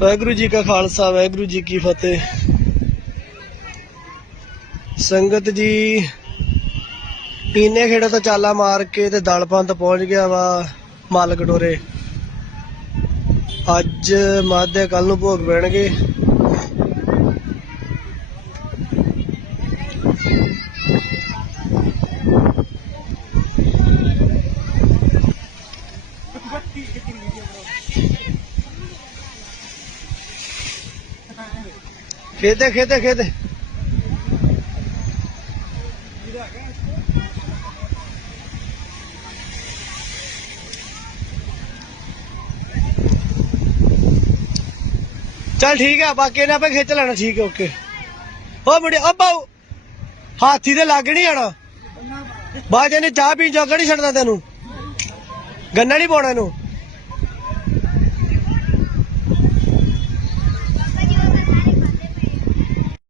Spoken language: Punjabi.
ਵਾਹਿਗੁਰੂ ਜੀ ਕਾ ਖਾਲਸਾ, ਵਾਹਿਗੁਰੂ ਜੀ ਕੀ ਫਤਿਹ। ਸੰਗਤ ਜੀ, ਪੀਨੇ ਖੇੜਾ ਤੋਂ ਚਾਲਾ ਮਾਰ ਕੇ ਤੇ ਦਲਪੰਤ ਪਹੁੰਚ ਗਿਆ ਵਾ ਮਲ ਕਟੋਰੇ ਅੱਜ ਮਾਦੇ ਕੱਲ ਨੂੰ ਭੋਗ ਪੈਣਗੇ। ਖੇਤੇ ਖੇਤੇ ਖੇਤੇ ਚੱਲ ਠੀਕ ਹੈ ਬਾਕੀ ਨੇ ਆਪੇ ਖਿੱਚ ਲੈਣਾ, ਠੀਕ ਹੈ ਓਕੇ। ਓ ਮੁੰਡੇ ਅੱਬਾ ਹਾਥੀ ਤੇ ਲੱਗ ਨਹੀਂ ਆਣਾ ਬਾਅਦ ਇਹਨੇ ਚਾਹ ਪੀਣ ਜੋਗਾ ਨਹੀਂ ਛੱਡਦਾ ਤੈਨੂੰ। ਗੰਨਾ ਨਹੀਂ ਪਾਉਣਾ ਇਹਨੂੰ।